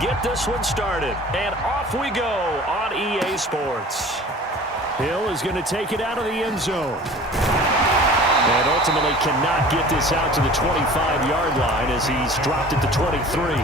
get this one started. And off we go on EA Sports. Hill is going to take it out of the end zone. And ultimately cannot get this out to the 25-yard line as he's dropped it to 23.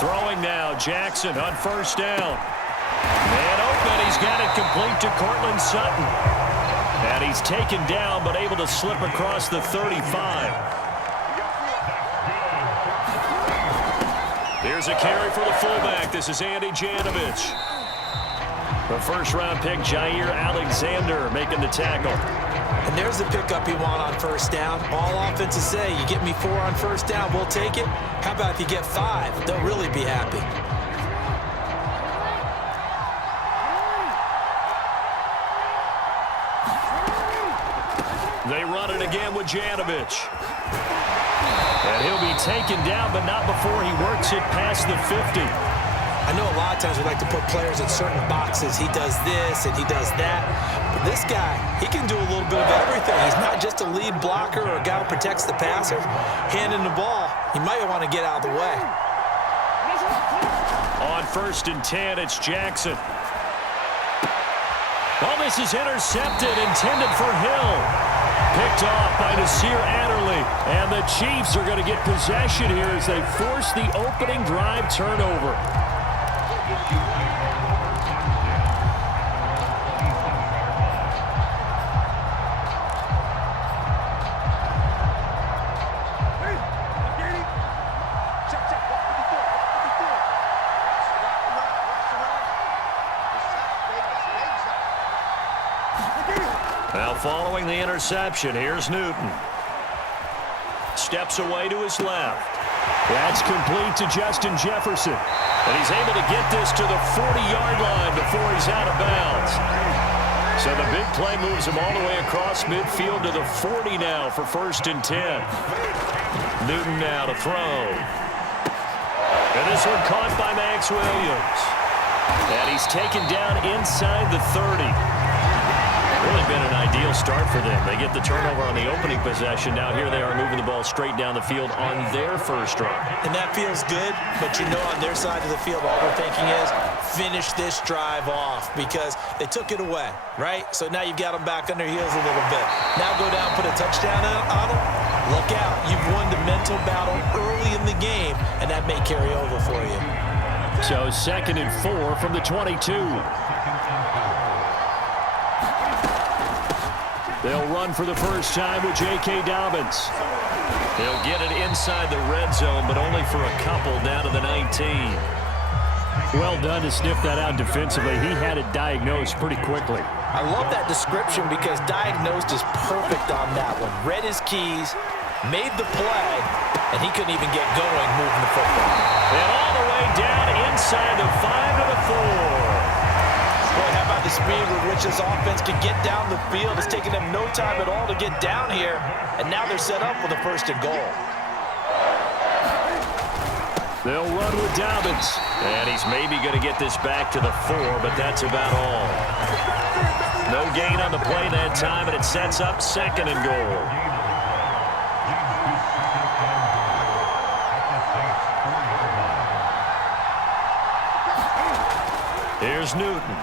Throwing now, Jackson on first down. And open, he's got it complete to Cortland Sutton. And he's taken down, but able to slip across the 35. Here's a carry for the fullback. This is Andy Janovich. The first-round pick, Jair Alexander, making the tackle. And there's the pickup you want on first down. All offenses say, you get me 4 on first down, we'll take it. How about if you get 5? They'll really be happy. They run it again with Janovich. And he'll be taken down, but not before he works it past the 50. I know a lot of times we like to put players in certain boxes. He does this and he does that. But this guy, he can do a little bit of everything. He's not just a lead blocker or a guy who protects the passer. Handing the ball, he might want to get out of the way. On 1st and 10, it's Jackson. Oh, this is intercepted, intended for Hill. Picked off by Nasir Adderley. And the Chiefs are going to get possession here as they force the opening drive turnover. Now following the interception, here's Newton. Steps away to his left. That's complete to Justin Jefferson. And he's able to get this to the 40-yard line before he's out of bounds. So the big play moves him all the way across midfield to the 40 now for 1st and 10. Newton now to throw. And this one caught by Max Williams. And he's taken down inside the 30. Really been an ideal start for them. They get the turnover on the opening possession. Now here they are moving the ball straight down the field on their first run. And that feels good, but you know on their side of the field all they're thinking is finish this drive off because they took it away, right? So now you've got them back on their heels a little bit. Now go down, put a touchdown on them. Look out. You've won the mental battle early in the game, and that may carry over for you. So 2nd and 4 from the 22. They'll run for the first time with J.K. Dobbins. They'll get it inside the red zone, but only for a couple down to the 19. Well done to sniff that out defensively. He had it diagnosed pretty quickly. I love that description because diagnosed is perfect on that one. Read his keys, made the play, and he couldn't even get going moving the football. And all the way down inside the 5 to the 4. Boy, how about the speed with which this offense can get down the field? It's taken them no time at all to get down here, and now they're set up with a 1st and goal. They'll run with Dobbins, and he's maybe going to get this back to the 4, but that's about all. No gain on the play that time, and it sets up 2nd and goal. Here's Newton.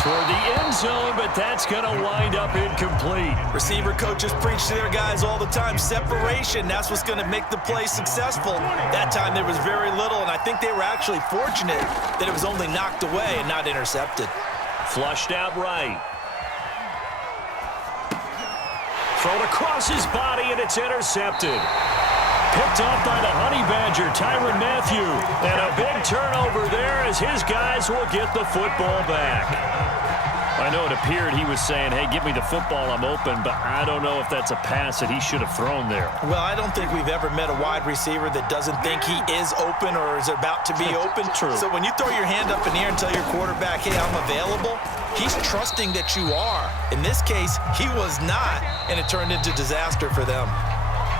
Toward the end zone, but that's going to wind up incomplete. Receiver coaches preach to their guys all the time. Separation, that's what's going to make the play successful. That time there was very little, and I think they were actually fortunate that it was only knocked away and not intercepted. Flushed out right. Thrown across his body, and it's intercepted. Picked off by the Honey Badger, Tyrann Mathieu. And a big turnover there as his guys will get the football back. I know it appeared he was saying, hey, give me the football, I'm open, but I don't know if that's a pass that he should have thrown there. Well, I don't think we've ever met a wide receiver that doesn't think he is open or is about to be open. True. So when you throw your hand up in the air and tell your quarterback, hey, I'm available, He's trusting that you are. In this case, he was not, and it turned into disaster for them.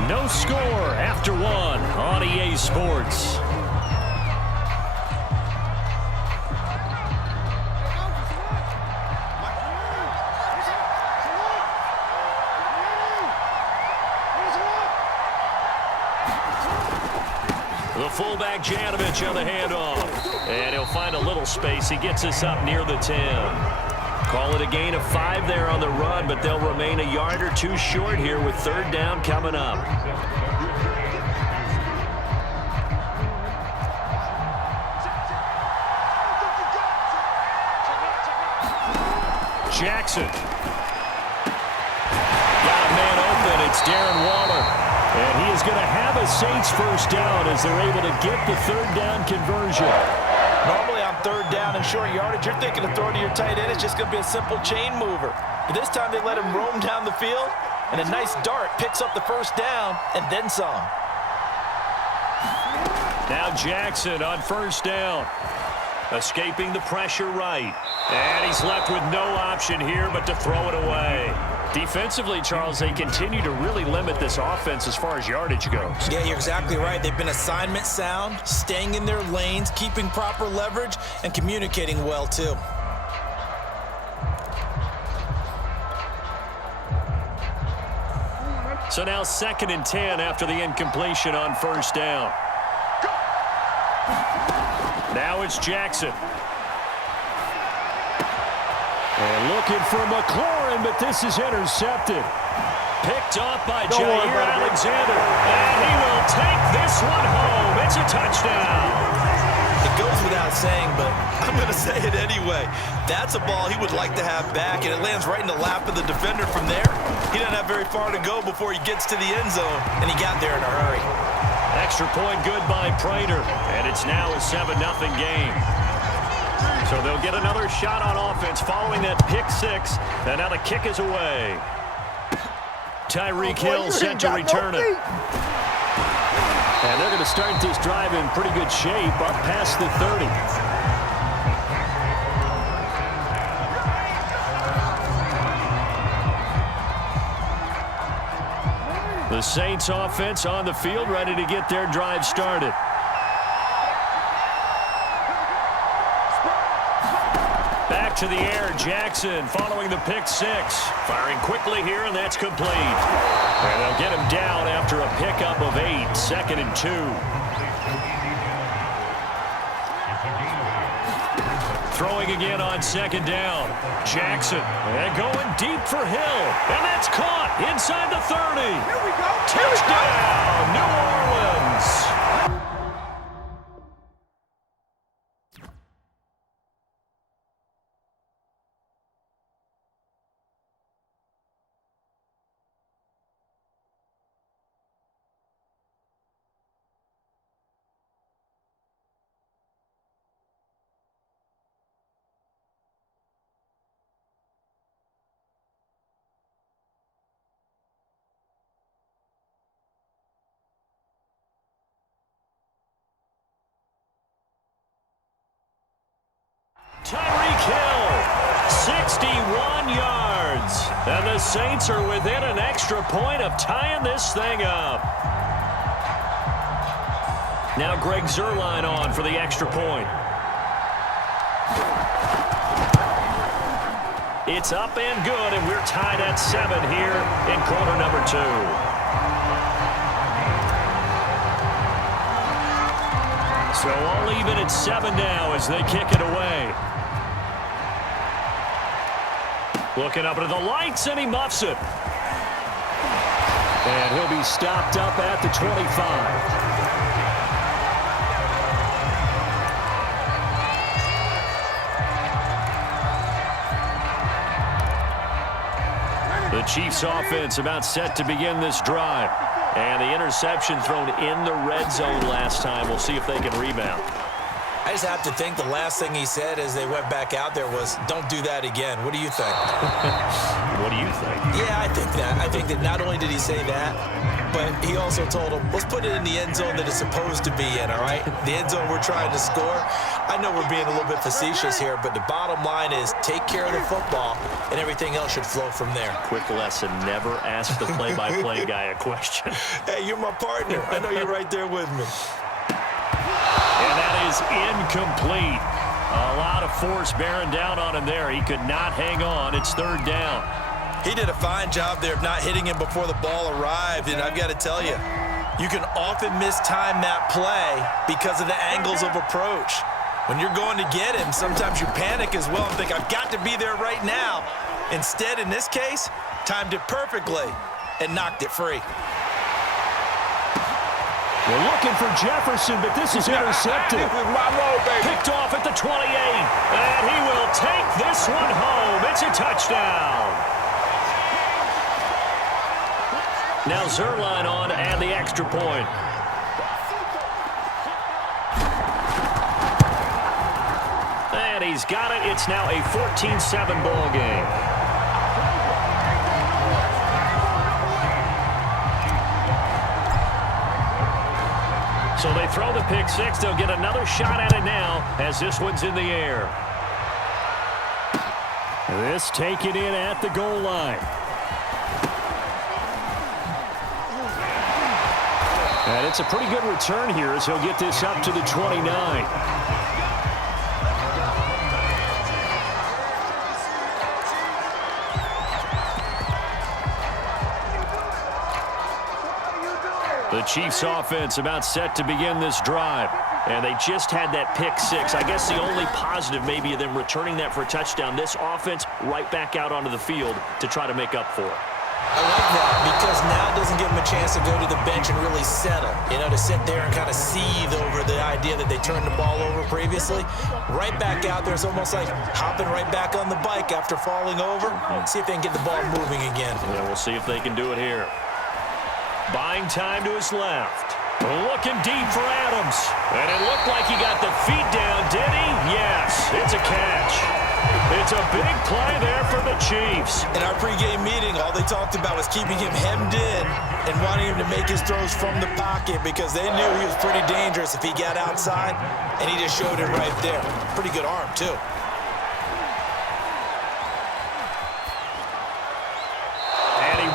No score after one on EA Sports. The fullback Janovich on the handoff. And he'll find a little space. He gets us up near the 10. Call it a gain of 5 there on the run, but they'll remain a yard or two short here with third down coming up. Jackson. Got a man open. It's Darren Waller. And he is going to have a Saints first down as they're able to get the third down conversion. Normally on third down and short yardage, you're thinking of throwing to your tight end. It's just going to be a simple chain mover. But this time they let him roam down the field, and a nice dart picks up the first down and then some. Now Jackson on first down. Escaping the pressure right. And he's left with no option here but to throw it away. Defensively, Charles, they continue to really limit this offense as far as yardage goes. Yeah, you're exactly right. They've been assignment sound, staying in their lanes, keeping proper leverage, and communicating well, too. So now 2nd and 10 after the incompletion on first down. Now it's Jackson. And looking for McLaurin, but this is intercepted. Picked off by Jair Alexander. And he will take this one home. It's a touchdown. It goes without saying, but I'm going to say it anyway. That's a ball he would like to have back, and it lands right in the lap of the defender from there. He doesn't have very far to go before he gets to the end zone, and he got there in a hurry. Extra point good by Prater, and it's now a 7-0 game. So they'll get another shot on offense following that pick 6, and now the kick is away. Tyreek Hill set to return it. And they're going to start this drive in pretty good shape up past the 30. The Saints offense on the field ready to get their drive started. Back to the air, Jackson following the pick 6. Firing quickly here, and that's complete. And they'll get him down after a pickup of 8, 2nd and 2. Throwing again on 2nd down. Jackson, and going deep for Hill. And that's caught inside the 30. Here we go. Touchdown, New Orleans. Tyreek Hill, 61 yards. And the Saints are within an extra point of tying this thing up. Now Greg Zuerlein on for the extra point. It's up and good, and we're tied at 7 here in quarter number 2. So all even at 7 now as they kick it away. Looking up into the lights, and he muffs it. And he'll be stopped up at the 25. The Chiefs offense about set to begin this drive. And the interception thrown in the red zone last time. We'll see if they can rebound. I just have to think the last thing he said as they went back out there was, don't do that again. What do you think? What do you think? Yeah, I think that. I think that not only did he say that, but he also told him, let's put it in the end zone that it's supposed to be in, all right? The end zone we're trying to score. I know we're being a little bit facetious here, but the bottom line is take care of the football, and everything else should flow from there. Quick lesson, never ask the play-by-play guy a question. Hey, you're my partner. I know you're right there with me. And that is incomplete. A lot of force bearing down on him there. He could not hang on. It's third down. He did a fine job there of not hitting him before the ball arrived, and I've got to tell you, you can often mistime that play because of the angles of approach. When you're going to get him, sometimes you panic as well and think, I've got to be there right now. Instead, in this case, timed it perfectly and knocked it free. We're looking for Jefferson, but this is intercepted. This is my low, baby. Picked off at the 28, and he will take this one home. It's a touchdown. Now Zerline on to add the extra point. And he's got it. It's now a 14-7 ball game. So they throw the pick six. They'll get another shot at it now as this one's in the air. This taken in at the goal line. And it's a pretty good return here as he'll get this up to the 29. The Chiefs offense about set to begin this drive. And they just had that pick six. I guess the only positive maybe of them returning that for a touchdown. This offense right back out onto the field to try to make up for it. I like that because now it doesn't give them a chance to go to the bench and really settle, to sit there and kind of seethe over the idea that they turned the ball over previously. Right back out there, it's almost like hopping right back on the bike after falling over. See if they can get the ball moving again. Yeah, we'll see if they can do it here. Buying time to his left. Looking deep for Adams. And it looked like he got the feet down, did he? Yes, it's a catch. It's a big play there for the Chiefs. In our pregame meeting, all they talked about was keeping him hemmed in and wanting him to make his throws from the pocket because they knew he was pretty dangerous if he got outside, and he just showed it right there. Pretty good arm, too.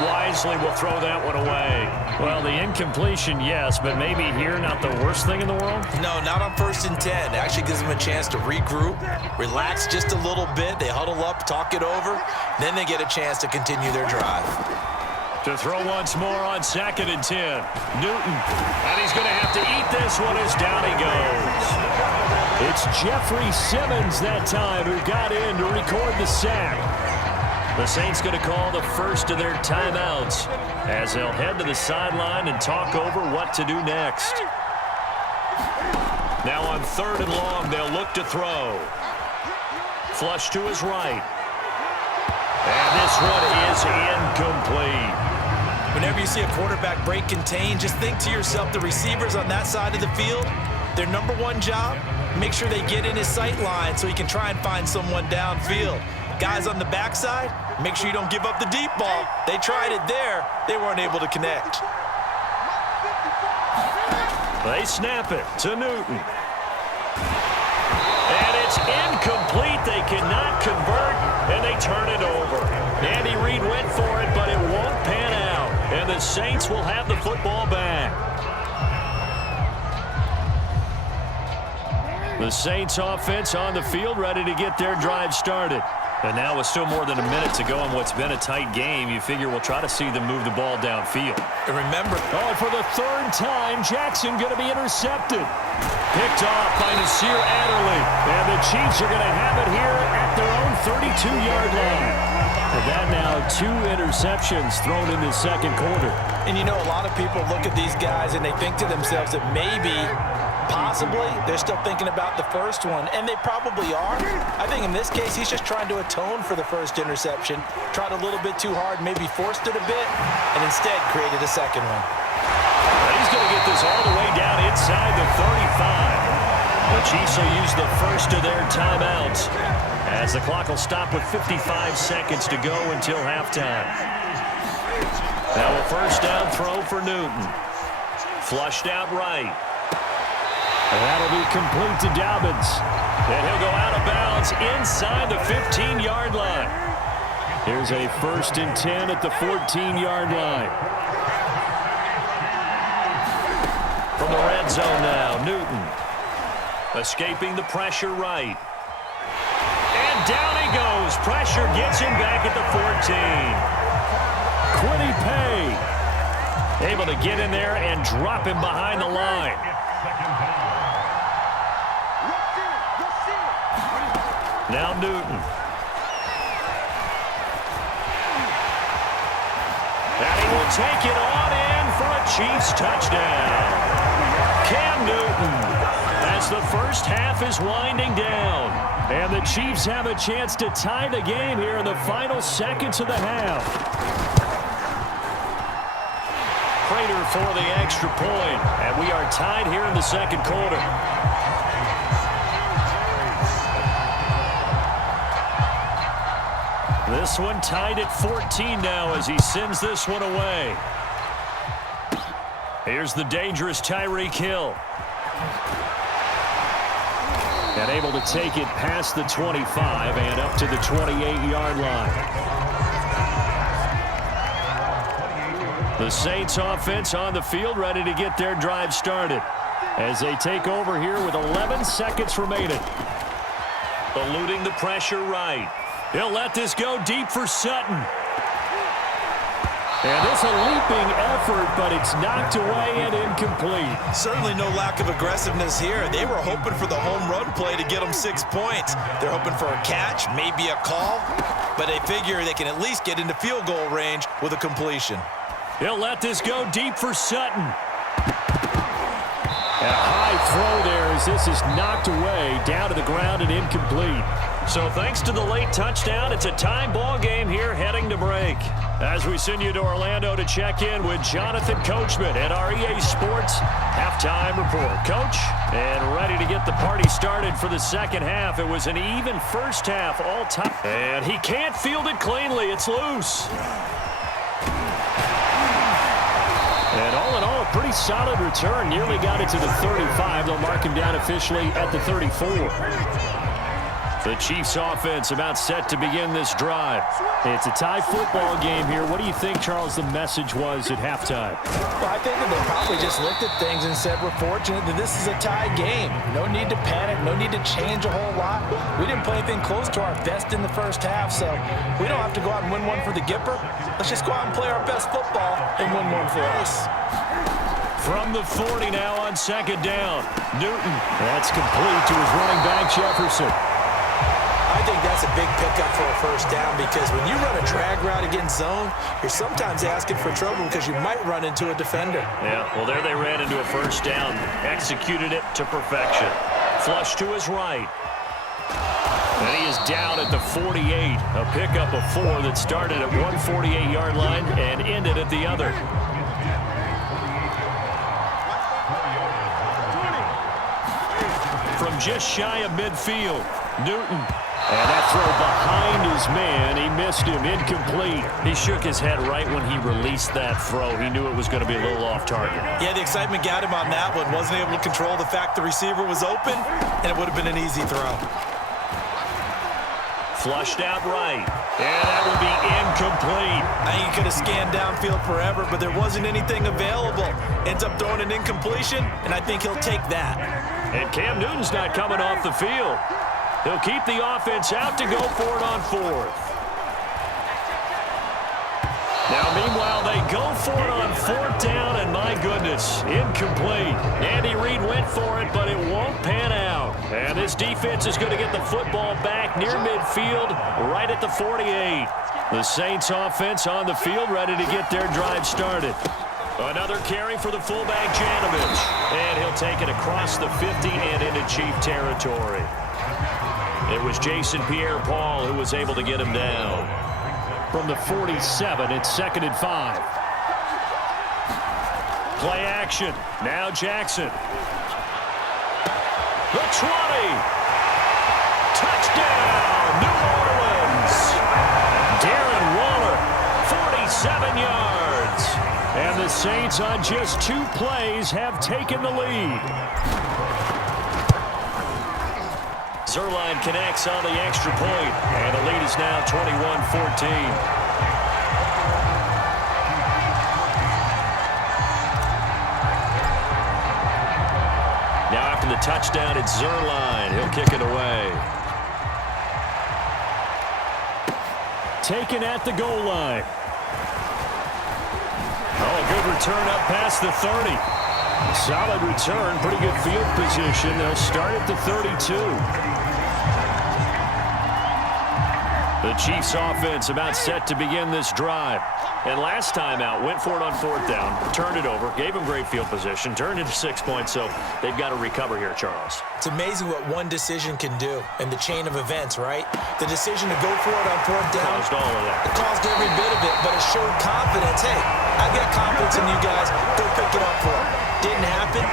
Wisely will throw that one away. Well, the incompletion, yes, but maybe here not the worst thing in the world? No, not on 1st and 10. It actually gives them a chance to regroup, relax just a little bit. They huddle up, talk it over. Then they get a chance to continue their drive. To throw once more on 2nd and 10. Newton. And he's going to have to eat this one as down he goes. It's Jeffrey Simmons that time who got in to record the sack. The Saints going to call the first of their timeouts as they'll head to the sideline and talk over what to do next. Now on 3rd and long, they'll look to throw. Flush to his right. And this one is incomplete. Whenever you see a quarterback break contain, just think to yourself, the receivers on that side of the field, their number one job, make sure they get in his sight line so he can try and find someone downfield. Guys on the backside, make sure you don't give up the deep ball. They tried it there. They weren't able to connect. They snap it to Newton. And it's incomplete. They cannot convert, and they turn it over. Andy Reid went for it, but it won't pan out. And the Saints will have the football back. The Saints offense on the field ready to get their drive started. And now with still more than a minute to go in what's been a tight game, you figure we'll try to see them move the ball downfield. And remember, and for the 3rd time, Jackson going to be intercepted. Picked off by Nasir Adderley. And the Chiefs are going to have it here at their own 32-yard line. And that now 2 interceptions thrown in the 2nd quarter. And a lot of people look at these guys and they think to themselves that maybe, possibly, they're still thinking about the first one, and they probably are. I think in this case, he's just trying to atone for the first interception, tried a little bit too hard, maybe forced it a bit, and instead created a second one. He's going to get this all the way down inside the 35. The Chiefs will use the first of their timeouts as the clock will stop with 55 seconds to go until halftime. Now a first down throw for Newton. Flushed out right. And that'll be complete to Dobbins. And he'll go out of bounds inside the 15-yard line. Here's a 1st and 10 at the 14-yard line. From the red zone now, Newton. Escaping the pressure right. And down he goes. Pressure gets him back at the 14. Quiddy Pay able to get in there and drop him behind the line. Now Newton. And he will take it on in for a Chiefs touchdown. Cam Newton, as the first half is winding down. And the Chiefs have a chance to tie the game here in the final seconds of the half. Prater for the extra point. And we are tied here in the second quarter. This one tied at 14 now as he sends this one away. Here's the dangerous Tyreek Hill. And able to take it past the 25 and up to the 28-yard line. The Saints offense on the field ready to get their drive started as they take over here with 11 seconds remaining. Eluding the pressure right. He'll let this go deep for Sutton. And it's a leaping effort, but it's knocked away and incomplete. Certainly no lack of aggressiveness here. They were hoping for the home run play to get them 6 points. They're hoping for a catch, maybe a call, but they figure they can at least get into field goal range with a completion. He'll let this go deep for Sutton. A high throw there as this is knocked away, down to the ground and incomplete. So thanks to the late touchdown, it's a tie ball game here heading to break. As we send you to Orlando to check in with Jonathan Coachman at our EA Sports Halftime Report. Coach, and ready to get the party started for the second half. It was an even first half all time. And he can't field it cleanly. It's loose. And all in all, a pretty solid return. Nearly got it to the 35. They'll mark him down officially at the 34. The Chiefs offense about set to begin this drive. It's a tie football game here. What do you think, Charles, the message was at halftime? Well, I think that they probably just looked at things and said, we're fortunate that this is a tie game. No need to panic. No need to change a whole lot. We didn't play anything close to our best in the first half, so we don't have to go out and win one for the Gipper. Let's just go out and play our best football and win one for us. From the 40 now on second down. Newton. That's complete to his running back, Jefferson. I think that's a big pickup for a first down because when you run a drag route against zone, you're sometimes asking for trouble because you might run into a defender. Yeah, well, there they ran into a first down. Executed it to perfection. Flush to his right. And he is down at the 48. A pickup of 4 that started at one 48-yard line and ended at the other. From just shy of midfield, Newton. And that throw behind his man, he missed him, incomplete. He shook his head right when he released that throw. He knew it was going to be a little off target. Yeah, the excitement got him on that one. Wasn't able to control the fact the receiver was open, and it would have been an easy throw. Flushed out right. And that will be incomplete. I think he could have scanned downfield forever, but there wasn't anything available. Ends up throwing an incompletion, and I think he'll take that. And Cam Newton's not coming off the field. He'll keep the offense out to go for it on 4th. Now, meanwhile, they go for it on 4th down, and my goodness, incomplete. Andy Reid went for it, but it won't pan out. And this defense is going to get the football back near midfield, right at the 48. The Saints offense on the field, ready to get their drive started. Another carry for the fullback, Janovich. And he'll take it across the 50 and into Chief territory. It was Jason Pierre-Paul who was able to get him down. From the 47, it's 2nd and 5. Play action. Now Jackson. The 20. Touchdown, New Orleans. Darren Waller, 47 yards. And the Saints on just 2 plays have taken the lead. Zerline connects on the extra point, and the lead is now 21-14. Now after the touchdown, it's Zerline. He'll kick it away. Taken at the goal line. Oh, a good return up past the 30. Solid return, pretty good field position. They'll start at the 32. The Chiefs offense about set to begin this drive. And last time out, went for it on 4th down, turned it over, gave them great field position, turned into 6 points, so they've got to recover here, Charles. It's amazing what one decision can do in the chain of events, right? The decision to go for it on 4th down. Caused all of that. It caused every bit of it, but it showed confidence. Hey, I've got confidence in you guys. Go pick it up for them. Didn't happen.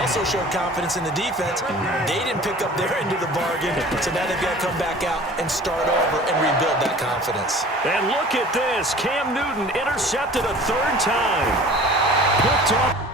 Also showed confidence in the defense. They didn't pick up their end of the bargain, so now they've got to come back out and start over and rebuild that confidence. And look at this. Cam Newton intercepted a 3rd time. Picked up.